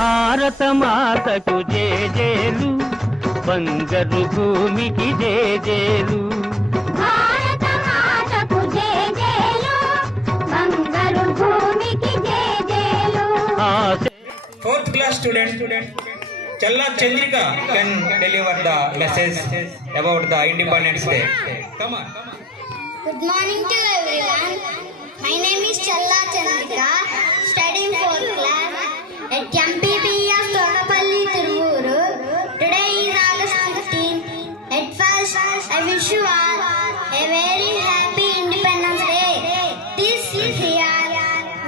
భారత మాతకు జేజేలు, బంగారు భూమికి జేజేలు. భారత మాతకు జేజేలు, బంగారు భూమికి జేజేలు. Fourth class student Challa Chandrika can deliver the message about the Independence Day. Come on. Good morning to everyone. My name is Challa Chandrika, studying 4th class at MPBS Todapalli, Tiruvuru. Today is August 15. At first, I wish you all a very happy Independence Day. This year,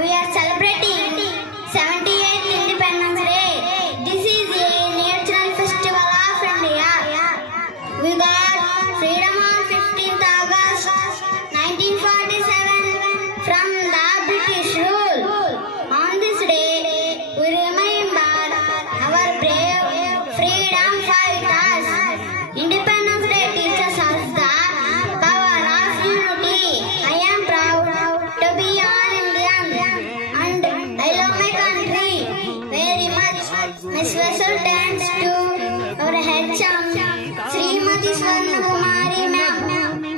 we are celebrating 78th Independence Day. This is a national festival of India. We got freedom on 15th August 1947 from the British rule. On this day, we remember our brave freedom fighters. Independence Day teaches us the power of unity. I am proud to be an Indian and I love my country very much. My special thanks to our head chum, Srimati Swarna Kumari ma'am,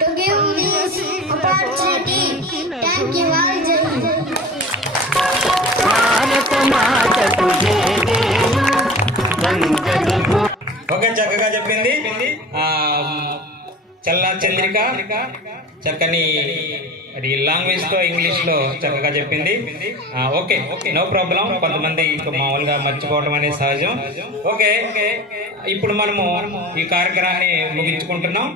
to give this opportunity. Thank you all. Jai Hind. భారత మాతకు జేజేలు, బంగారు భూమి. Okay, చక్కగా చెప్పింది చల్లా చంద్రిక. చక్కని అది language తో ఇంగ్లీష్ లో చక్కగా చెప్పింది. Okay, no problem. కొంతమంది మామూలుగా మర్చిపోవడం అనేది సహజం. ఓకే, ఇప్పుడు మనము ఈ కార్యక్రమాన్ని ముగించుకుంటున్నాం.